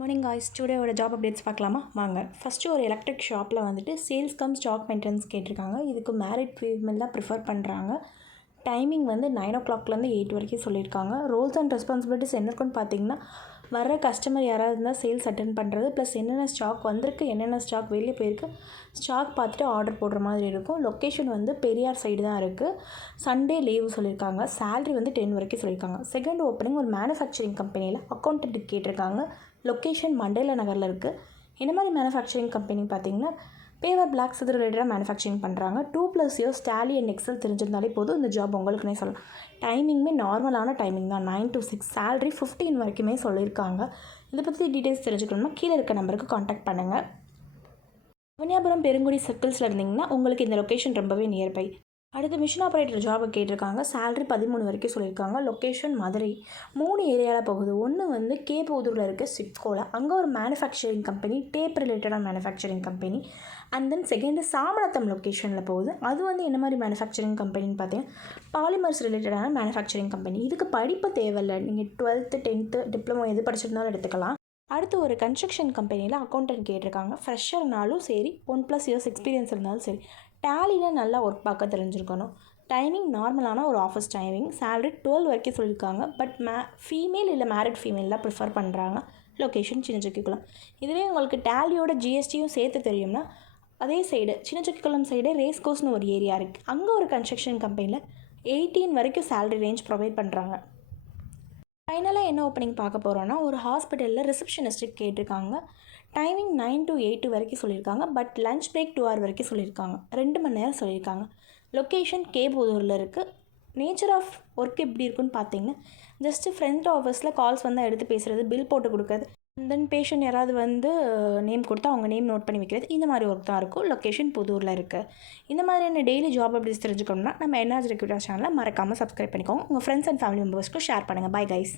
Morning guys ஸ்டூடியோட job updates பார்க்கலாமா? வாங்க. ஃபஸ்ட்டு ஒரு எலக்ட்ரிக் ஷாப்பில் வந்துட்டு சேல்ஸ் கம் ஸ்டாக் மெயின்டெனன்ஸ் கேட்டிருக்காங்க. இதுக்கு மேரிட் ஃபீமேல் தான் ப்ரிஃபர் பண்ணுறாங்க டைமிங் வந்து நைன் ஓ கிளாக்லேருந்து எயிட் வரைக்கும் சொல்லியிருக்காங்க. ரோல்ஸ் அண்ட் ரெஸ்பான்சிபிலிட்டிஸ் என்ன இருக்குன்னு பார்த்தீங்கன்னா வர கஸ்டமர் யாராவது இருந்தால் சேல்ஸ் அட்டன் பண்ணுறது ப்ளஸ் என்னென்ன ஸ்டாக் வந்திருக்கு என்னென்ன ஸ்டாக் வெளியே போயிருக்கு ஸ்டாக் பார்த்துட்டு ஆர்டர் போடுற மாதிரி இருக்கும். லொக்கேஷன் வந்து பெரியார் சைடு தான் இருக்குது சண்டே லீவு சொல்லியிருக்காங்க. சேல்ரி வந்து டென் வரைக்கும் சொல்லியிருக்காங்க. செகண்ட் ஓப்பனிங் ஒரு மேனுஃபேக்சரிங் கம்பெனியில் அக்கௌண்ட்டு கேட்டிருக்காங்க. லொக்கேஷன் மண்டேல நகரில் இருக்குது என்ன மாதிரி மேனுஃபேக்சரிங் கம்பெனி பார்த்தீங்கன்னா பேவர் பிளாக்ஸ் இது ரிலேட்டடாக மேனுஃபேக்சரிங் பண்ணுறாங்க two plus years Tally and Excel தெரிஞ்சிருந்தாலே போதும். இந்த ஜாப் உங்களுக்குனே சொல்லலாம். டைமிங்குமே நார்மலான டைமிங் தான். Nine to six salary fifteen வரைக்குமே சொல்லியிருக்காங்க. இதை பற்றி டீட்டெயில்ஸ் தெரிஞ்சுக்கணும்னா கீழே இருக்க நம்பருக்கு காண்டாக்ட் பண்ணுங்கள் அவனியாபுரம் பெருங்குடி சர்க்கிள்ஸில் இருந்தீங்கன்னா உங்களுக்கு இந்த லொக்கேஷன் ரொம்பவே நியர்பை அடுத்து மிஷின் ஆப்ரேட்டர் ஜாபை கேட்டிருக்காங்க. சேல்ரி பதிமூணு வரைக்கும் சொல்லியிருக்காங்க. லொக்கேஷன் மதுரை. மூணு ஏரியாவில் போகுது. ஒன்று வந்து கேபுதூரில் இருக்க சிப்கோவில் அங்கே ஒரு மேனுஃபேக்சரிங் கம்பெனி டேப் ரிலேட்டடான manufacturing company and then second Samanatham லொக்கேஷனில் போகுது. அது வந்து என்ன மாதிரி மேனுஃபேக்சரிங் கம்பெனின்னு பார்த்தீங்கன்னா பாலிமர்ஸ் ரிலேட்டடான மேனுஃபேக்சரிங் கம்பெனி இதுக்கு படிப்பு தேவையில்லை. நீங்கள் டுவெல்த்து டென்த்து டிப்ளமோ எது படிச்சிருந்தாலும் எடுத்துக்கலாம். அடுத்து ஒரு கன்ஸ்ட்ரக்ஷன் கம்பெனியில் அக்கௌண்டன்ட் கேட்டிருக்காங்க. ஃப்ரெஷர்னாலும் சரி ஒன் ப்ளஸ் இயர்ஸ் எக்ஸ்பீரியன்ஸ் இருந்தாலும் சரி. டேலியில் நல்லா ஒர்க் பார்க்க தெரிஞ்சிருக்கணும். டைமிங் நார்மலான ஒரு ஆஃபீஸ் டைமிங் சேலரி டுவெல் வரைக்கும் சொல்லியிருக்காங்க. பட் மே ஃபீமேல் இல்லை மேரிட் ஃபீமேல் தான் ப்ரிஃபர் பண்ணுறாங்க லொக்கேஷன் சின்ன சொக்கிக்குளம் இதுவே உங்களுக்கு டேலியோட ஜிஎஸ்டியும் சேர்த்து தெரியும்னா அதே சைடு சின்ன சுக்கிக்குளம் சைடு ரேஸ் கோஸ்னு ஒரு ஏரியா இருக்குது அங்கே ஒரு கன்ஸ்ட்ரக்ஷன் கம்பெனியில் எயிட்டீன் வரைக்கும் சேலரி ரேஞ்ச் ப்ரொவைட் பண்ணுறாங்க ஃபைனலாக என்ன ஓப்பனிங் பார்க்க போகிறோன்னா ஒரு ஹாஸ்பிட்டலில் ரிசப்ஷனிஸ்ட்டுக்கு கேட்டிருக்காங்க. டைமிங் நைன் டு எயிட் வரைக்கும் சொல்லியிருக்காங்க. But lunch break two hour வரைக்கும் சொல்லியிருக்காங்க. ரெண்டு மணி நேரம் சொல்லியிருக்காங்க. லொக்கேஷன் கேபுதூரில் இருக்குது நேச்சர் ஆஃப் ஒர்க் எப்படி இருக்குன்னு பார்த்தீங்கன்னா ஜஸ்ட்டு ஃப்ரண்ட் ஆஃபீஸில் கால்ஸ் வந்தால் எடுத்து பேசுகிறது பில் போட்டு கொடுக்குறது. தென் பேஷண்ட் யாராவது வந்து நேம் கொடுத்தா அவங்க நேம் நோட் பண்ணி வைக்கிறது. இந்த மாதிரி ஒர்க் தான் இருக்கும். லொக்கேஷன் புதூரில் இருக்குது இந்த மாதிரியான டெய்லி ஜாப் அப்படி தெரிஞ்சுக்கணும்னா நம்ம என்ஆர்ஜி ரெக்யூட்டர் சேனலை மறக்காமல் சப்ஸ்கிரைப் பண்ணிக்கோங்க. உங்கள் ஃப்ரெண்ட்ஸ் அண்ட் ஃபேமிலி மெம்பர்ஸ்க்கும் ஷேர் பண்ணுங்கள் பை கைஸ்